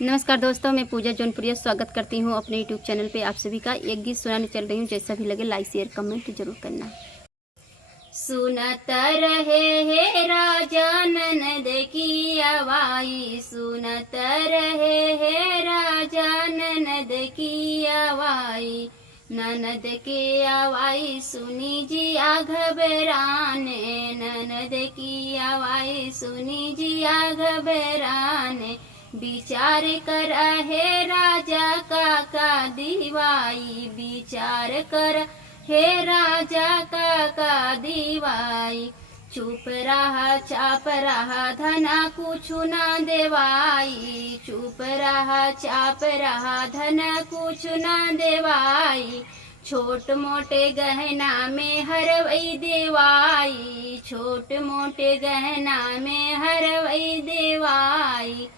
नमस्कार दोस्तों, मैं पूजा जौनपुरिया स्वागत करती हूँ अपने यूट्यूब चैनल पे। आप सभी का एक गीत सुनाने चल रही हूँ। जैसा भी लगे लाइक शेयर कमेंट जरूर करना। सुनत रहे हे राजा ननद की आवाई, सुनत रहे हे राजा ननद की आवाई। ननद की आवाई सुनी जिया घबराने, ननद की आवाई सुनी जिया घबराने। विचार कर हे राजा काका दीवाई, विचार कर हे राजा काका दीवाई। चुप रहा चाप रहा धना कुछ ना देवाई, चुप रहा चाप रहा धना कुछ ना देवाई। छोट मोटे गहना में हरवई देवाई, छोट मोटे गहना में हरवई देवाई।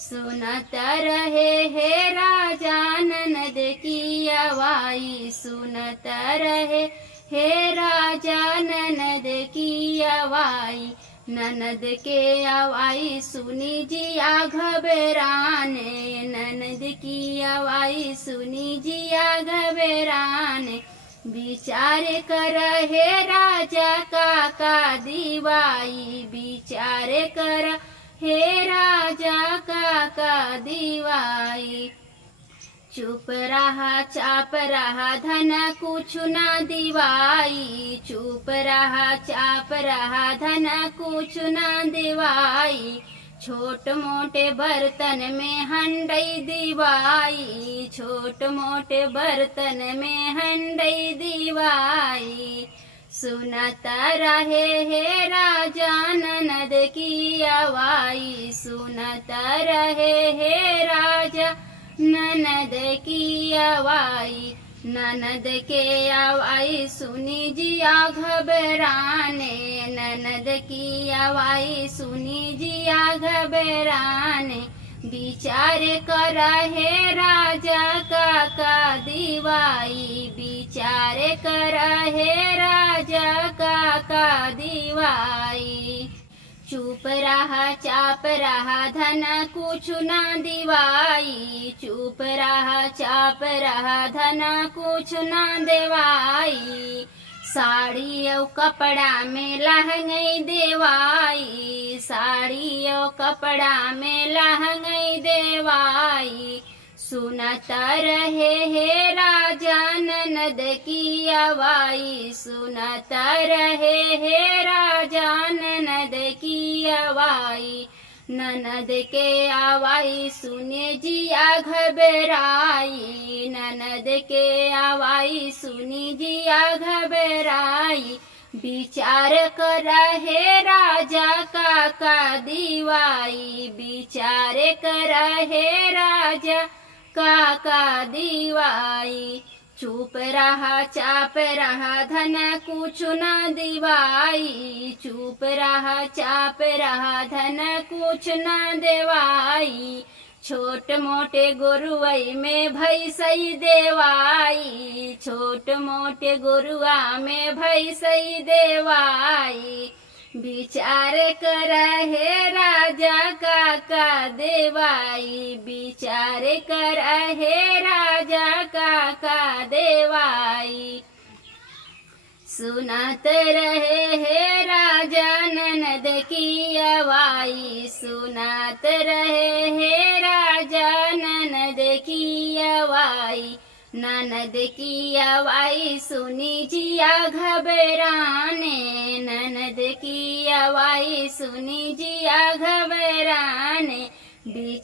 सुनत रहे हे राजा ननद की आवाई, सुनत रहे हे राजा ननद की आवाई। ननद के आवाई सुनी जिया घबराने, ननद की आवाई सुनी जिया घबराने। विचार कर हे राजा काका दीवाई, विचार कर हे राजा काका दीवाई। चुप रहा चाप रहा धना कुछ ना दिवाई, चुप रहा चाप रहा धना कुछ ना दिवाई। छोट मोटे बर्तन में हंडई दिवाई, छोट मोटे बर्तन में हंडई दिवाई। सुनत रहे हे राजा ननद की आवाई, सुनत रहे हे राजा ननद की आवाई। ननद के आवाई सुनी जिया घबराने, ननद की आवाई सुनी जिया घबराने। विचार कर हे राजा काका दीवाई, विचार कर हे राजा काका दीवाई। चुप रहा चाप रहा धना कुछ ना दिवाई, चुप रहा चाप रहा धना कुछ ना देवाई। साड़ी और कपड़ा में लहंगई देवाई, साड़ी और कपड़ा में लहंगई देवाई। सुनत रहे हे राजा ननद की आवाई, सुनत रहे हे राजा ननद की आवाई। ननद के आवाई सुने जिया घबराई, ननद के आवाई सुनी जिया घबराई। विचार कर हे राजा काका दीवाई, विचार कर हे राजा काका दीवाई। चुप रहा चाप रहा धना कुछ ना दिवाई, चुप रहा चाप रहा धना कुछ ना देवाई। छोट मोटे गोरुआई में भैसई देवाई, छोट मोटे गोरुआ में भैसई देवाई। विचार कर हे राजा काका देवाई, विचार कर हे राजा काका देवाई। सुनत रहे हे राजा ननद की आवाई, सुनत रहे हे राजा ननद की आवाई। ननद की आवाई सुनी जिया घबराने, ननद की आवाई सुनी जिया घबराने।